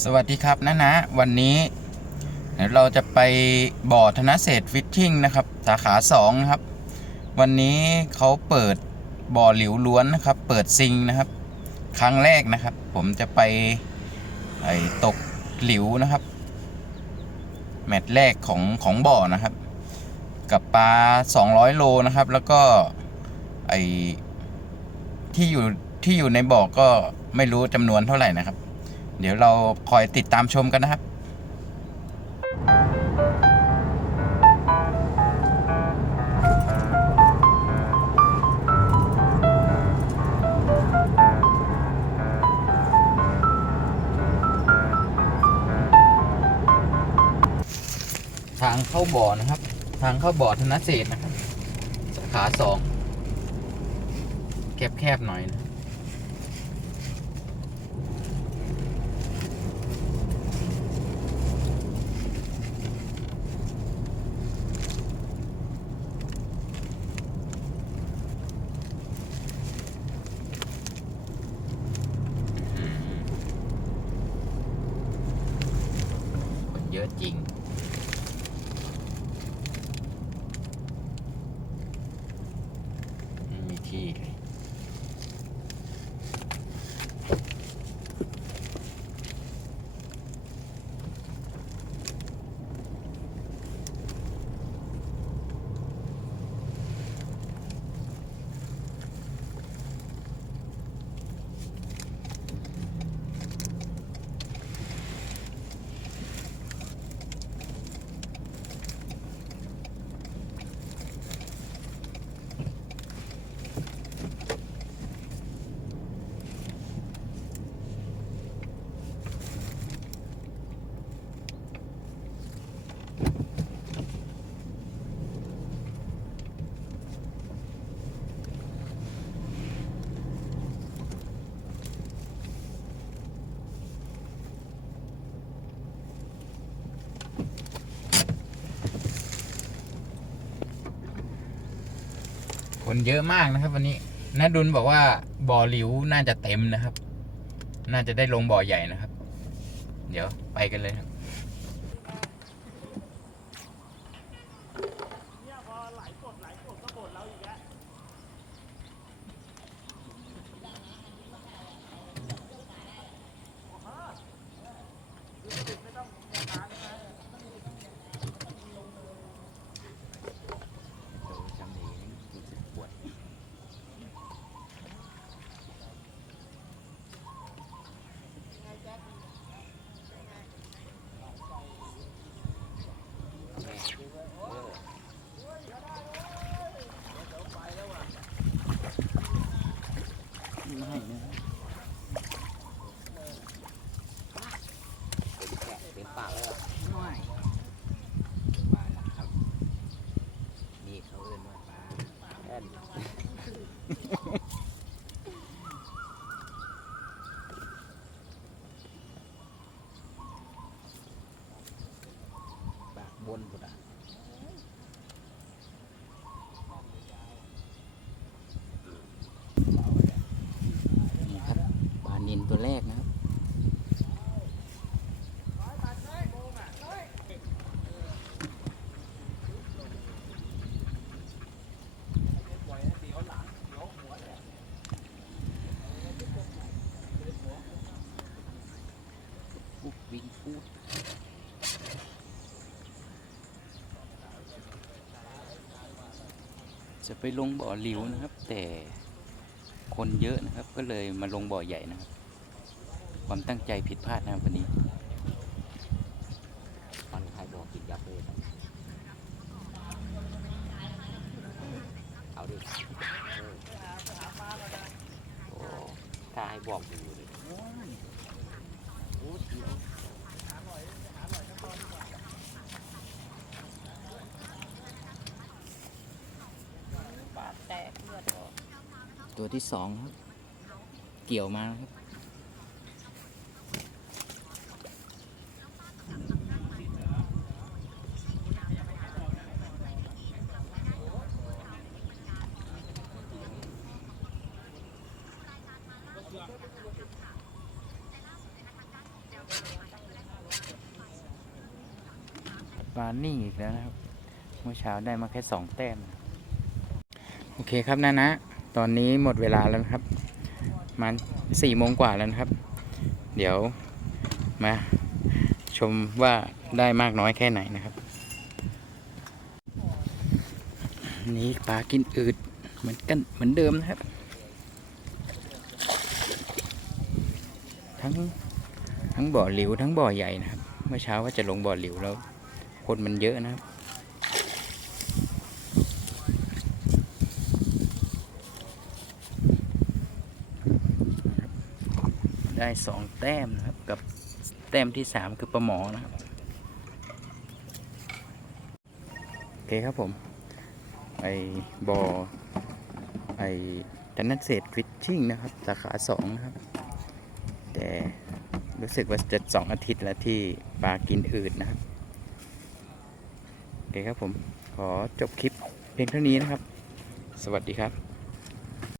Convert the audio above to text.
สวัสดีครับนะนะวันนี้เดี๋ยวเราจะไปบ่อธนเศษฟิตติ้งนะครับ สาขา2ครับ วันนี้เขาเปิดบ่อหลิวล้วนนะครับ เปิดซิงนะครับ ครั้งแรกนะครับ ผมจะไปไอตกหลิวนะครับ แมตช์แรกของของบ่อนะครับ กับปลา 200 โลนะครับ แล้วก็ไอที่อยู่ที่อยู่ในบ่อก็ไม่รู้จำนวนเท่าไหร่นะครับ เดี๋ยวเราคอยติดตามชมกันนะครับ ทางเข้าบ่อนะครับ ทางเข้าบ่อธนเศรษฐ์นะครับ ขาสองแคบๆหน่อยนะ คนเยอะมากนะครับ วันนี้นาดุลบอกว่าบ่อหลิวน่าจะเต็มนะครับ น่าจะได้ลงบ่อใหญ่นะครับ เดี๋ยวไปกันเลยครับเนี่ยพอไหลกดไหลกดก็บ่นเราอีกแล้ว เป็นปากเลยเหรอไม่มาแล้วครับ นี่เขาเอิ้นว่าปลาแอนปาก บนพุดอะ นี่ครับปลานินตัวแรกนะครับ ปุ๊บวิ่งปุ๊บ จะไปลงบ่อหลิวนะครับ แต่คนเยอะนะครับ ก็เลยมาลงบ่อใหญ่นะครับ ความตั้งใจผิดพลาดนะครับวันนี้มันใครบอกกินยับเลยนะเอาดิเออโอ้ถ้าให้บอกอยู่เลย ตัวที่สองครับ เกี่ยวมาครับ ปลานี่อีกแล้วนะครับ เมื่อเช้าได้มาแค่สองแต้ม โอเคครับนะนะ ตอนนี้หมดเวลาแล้วนะครับมันสี่โมงกว่าแล้วนะครับ เดี๋ยวมาชมว่าได้มากน้อยแค่ไหนนะครับ นี่ปลากินอืดเหมือนกันเหมือนเดิมนะครับ ทั้งทั้งบ่อหลิวทั้งบ่อใหญ่นะครับ เมื่อเช้าว่าจะลงบ่อหลิวแล้ว คนมันเยอะนะครับ ได้สองแต้มนะครับ กับแต้มที่สามคือปลาหมอนะครับ โอเคครับผม ไอบอไอดันนันเศษฟิชชิ่งนะครับ สาขาสองนะครับ แต่รู้สึกว่าจะสองอาทิตย์แล้วที่ปลากินอืดนะครับ โอเคครับผม ขอจบคลิปเพียงเท่านี้นะครับ สวัสดีครับ